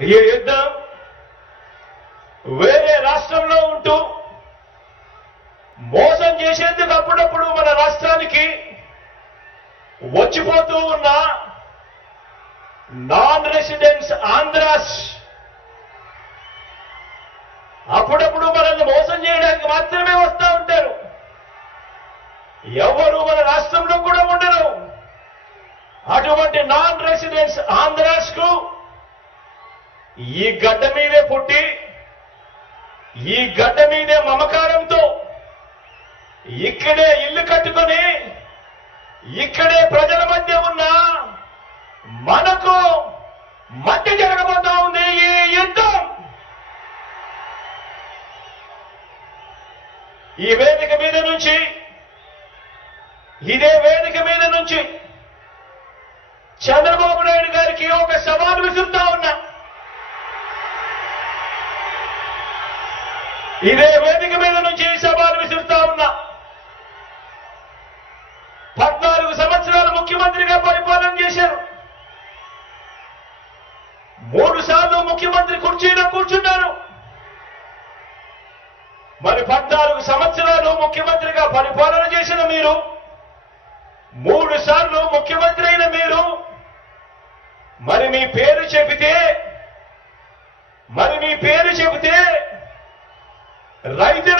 ఈ యుద్ధం? వేరే రాష్ట్రంలో ఉంటూ మోసం చేసేందుకు అప్పుడప్పుడు మన రాష్ట్రానికి వచ్చిపోతూ ఉన్న నాన్ రెసిడెన్స్ ఆంధ్రాస్ అప్పుడప్పుడు మనల్ని మోసం చేయడానికి మాత్రమే వస్తూ ఉంటారు. ఎవరు మన రాష్ట్రంలో కూడా ఉండరు. అటువంటి నాన్ రెసిడెన్స్ ఆంధ్రాస్కు ఈ గడ్డ మీదే పుట్టి ఈ గడ్డ మీదే మమకారంతో ఇక్కడే ఇల్లు కట్టుకొని ఇక్కడే ప్రజల మధ్య ఉన్న మనకు మధ్య జరగబోతా ఉంది ఈ యుద్ధం. ఈ వేదిక మీద నుంచి ఇదే వేదిక మీద నుంచి చంద్రబాబు నాయుడు గారికి ఒక సవాలు విసురుతా ఉన్నా ఇదే వేదిక మీద నుంచి ఈ సవాల్ విసురుతా ఉన్నా. పద్నాలుగు సంవత్సరాలు ముఖ్యమంత్రిగా పరిపాలన చేశారు. మూడు సార్లు ముఖ్యమంత్రి కుర్చీలో కూర్చున్నారు. మరి పద్నాలుగు సంవత్సరాలు ముఖ్యమంత్రిగా పరిపాలన చేసిన మీరు మూడు సార్లు ముఖ్యమంత్రి అయిన మీరు మరి మీ పేరు చెబితే మరి మీ పేరు చెబితే రైతు